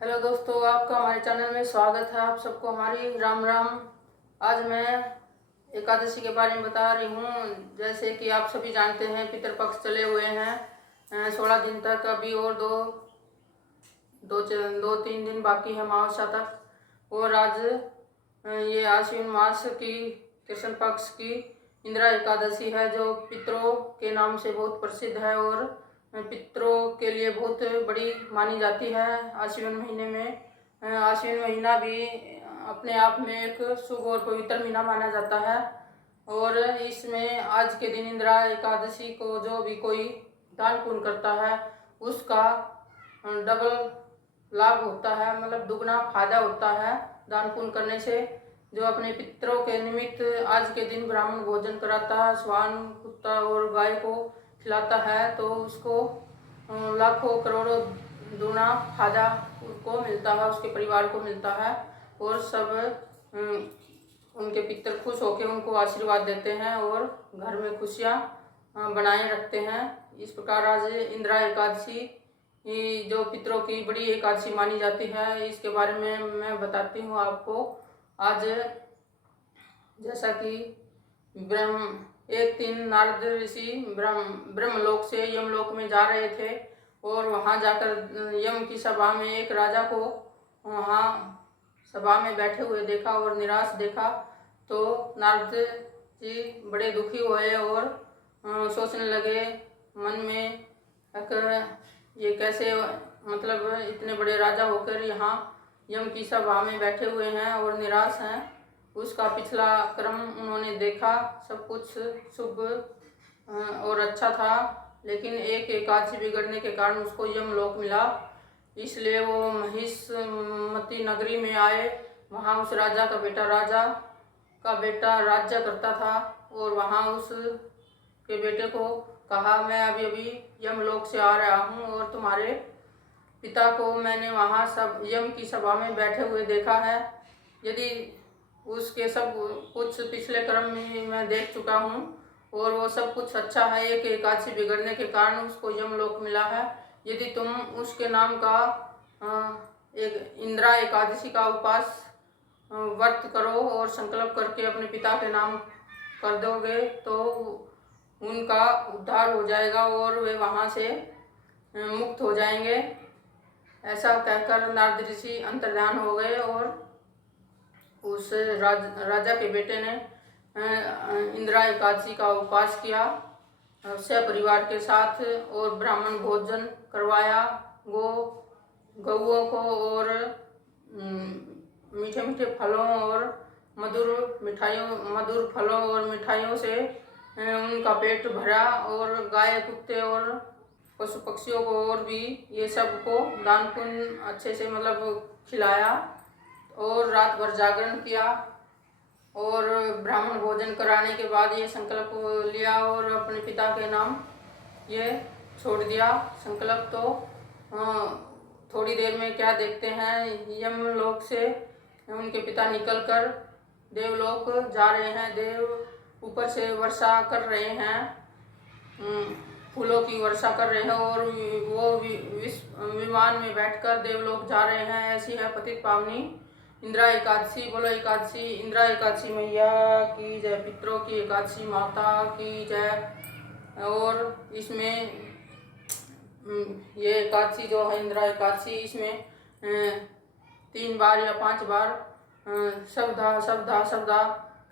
Hello दोस्तों, आपका हमारे चैनल में स्वागत है। आप सबको हमारी राम राम। आज मैं एकादशी के बारे में बता रही हूँ। जैसे कि आप सभी जानते हैं, पितृपक्ष चले हुए हैं 16 दिन तक। अभी और दो तीन दिन बाकी है अमावस्या तक। और आज ये आश्विन मास की कृष्ण पक्ष की इंदिरा एकादशी है, जो पितरों के नाम से बहुत प्रसिद्ध है और पितरों के लिए बहुत बड़ी मानी जाती है। आश्विन महीने में आश्विन महीना भी अपने आप में एक शुभ और पवित्र महीना माना जाता है। और इसमें आज के दिन इंदिरा एकादशी को जो भी कोई दान पुण्य करता है उसका डबल लाभ होता है, मतलब दुगना फायदा होता है दान पुण्य करने से। जो अपने पितरों के निमित्त आज के दिन ब्राह्मण भोजन कराता है, श्वान, कुत्ता और गाय को खिलाता है, तो उसको लाखों करोड़ों दुगना फायदा उसको मिलता है, उसके परिवार को मिलता है। और सब उनके पितर खुश होकर उनको आशीर्वाद देते हैं और घर में खुशियाँ बनाए रखते हैं। इस प्रकार आज इंदिरा एकादशी जो पितरों की बड़ी एकादशी मानी जाती है, इसके बारे में मैं बताती हूँ आपको। आज जैसा कि एक दिन नारद ऋषि ब्रह्मलोक से यमलोक में जा रहे थे और वहाँ जाकर यम की सभा में एक राजा को वहाँ सभा में बैठे हुए देखा और निराश देखा। तो नारद जी बड़े दुखी हुए और सोचने लगे मन में, ये कैसे, मतलब इतने बड़े राजा होकर यहाँ यम की सभा में बैठे हुए हैं और निराश हैं। उसका पिछला क्रम उन्होंने देखा, सब कुछ शुभ और अच्छा था, लेकिन एक एकादशी बिगड़ने के कारण उसको यमलोक मिला। इसलिए वो महिष्मती नगरी में आए। वहाँ उस राजा का बेटा राज्य करता था और वहाँ उस के बेटे को कहा, मैं अभी अभी यमलोक से आ रहा हूँ और तुम्हारे पिता को मैंने वहाँ सब यम की सभा में बैठे हुए देखा है। यदि उसके सब कुछ पिछले क्रम में मैं देख चुका हूँ और वो सब कुछ अच्छा है, एक एकादशी बिगड़ने के कारण उसको यमलोक मिला है। यदि तुम उसके नाम का एक इंदिरा एकादशी का उपवास व्रत करो और संकल्प करके अपने पिता के नाम कर दोगे तो उनका उद्धार हो जाएगा और वे वहाँ से मुक्त हो जाएंगे। ऐसा कहकर नारद ऋषि अंतर्ध्यान हो गए और उस राजा के बेटे ने इंदिरा एकादशी का उपवास किया परिवार के साथ और ब्राह्मण भोजन करवाया। गौओं को और मीठे मीठे फलों और मधुर फलों और मिठाइयों से उनका पेट भरा और गाय, कुत्ते और पशु पक्षियों को और भी ये सब को दान पुण्य अच्छे से मतलब खिलाया और रात भर जागरण किया। और ब्राह्मण भोजन कराने के बाद ये संकल्प लिया और अपने पिता के नाम ये छोड़ दिया संकल्प। तो थोड़ी देर में क्या देखते हैं, यमलोक से उनके पिता निकलकर देवलोक जा रहे हैं। देव ऊपर से वर्षा कर रहे हैं, फूलों की वर्षा कर रहे हैं और वो विमान में बैठकर देवलोक जा रहे हैं। ऐसी है पतित पावनी इंदिरा एकादशी। बोलो एकादशी, इंदिरा एकादशी मैया की जय, पितरों की एकादशी माता की जय। और इसमें ये एकादशी जो है इंदिरा एकादशी, इसमें 3 बार या 5 बार शब्दा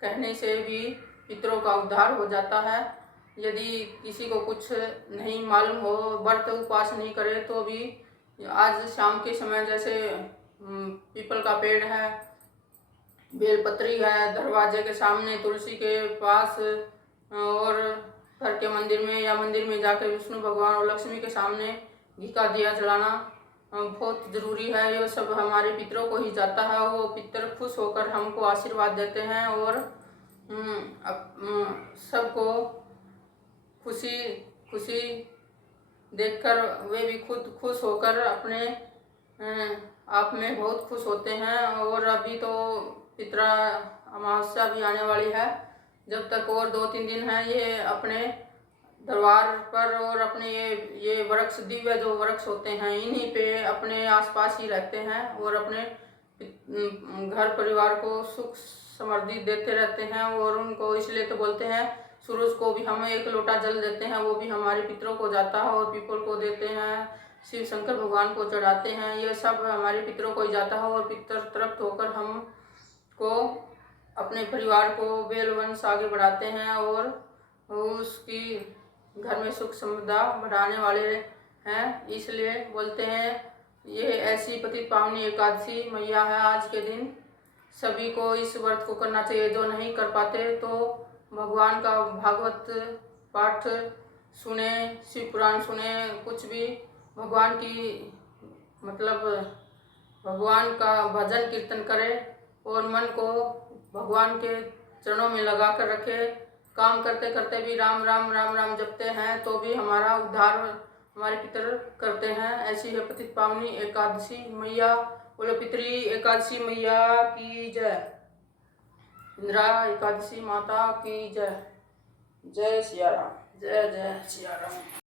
कहने से भी पितरों का उद्धार हो जाता है। यदि किसी को कुछ नहीं मालूम हो, व्रत उपवास नहीं करे, तो भी आज शाम के समय जैसे पीपल का पेड़ है, बेलपत्री है, दरवाजे के सामने तुलसी के पास और घर के मंदिर में या मंदिर में जाकर विष्णु भगवान और लक्ष्मी के सामने घी का दिया जलाना बहुत ज़रूरी है। ये सब हमारे पितरों को ही जाता है। वो पितर खुश होकर हमको आशीर्वाद देते हैं और सबको खुशी देखकर वे भी खुद खुश होकर अपने आप में बहुत खुश होते हैं। और अभी तो पितरा अमावस्या भी आने वाली है। जब तक और 2-3 दिन है, ये अपने दरबार पर और अपने ये वृक्ष, दिव्य जो वृक्ष होते हैं, इन्हीं पे अपने आसपास ही रहते हैं और अपने घर परिवार को सुख समृद्धि देते रहते हैं। और उनको इसलिए तो बोलते हैं, सूरज को भी हम एक लोटा जल देते हैं, वो भी हमारे पितरों को जाता है, और पीपल को देते हैं, शिव शंकर भगवान को चढ़ाते हैं, ये सब हमारे पितरों को ही जाता है। और पितर तृप्त होकर हम को अपने परिवार को बेल वंश आगे बढ़ाते हैं और उसकी घर में सुख समृद्धि बढ़ाने वाले हैं। इसलिए बोलते हैं ये ऐसी पतित पावनी एकादशी मैया है। आज के दिन सभी को इस व्रत को करना चाहिए। जो नहीं कर पाते तो भगवान का भागवत पाठ सुने, शिव पुराण सुने, कुछ भी भगवान की मतलब भगवान का भजन कीर्तन करे और मन को भगवान के चरणों में लगा कर रखे। काम करते करते भी राम राम राम राम जपते हैं तो भी हमारा उद्धार हमारे पितर करते हैं। ऐसी है पतित पावनी एकादशी मैया। बोलो पितरी एकादशी मैया की जय। इंदिरा एकादशी माता की जय। जय सिया राम। जय जय सिया राम।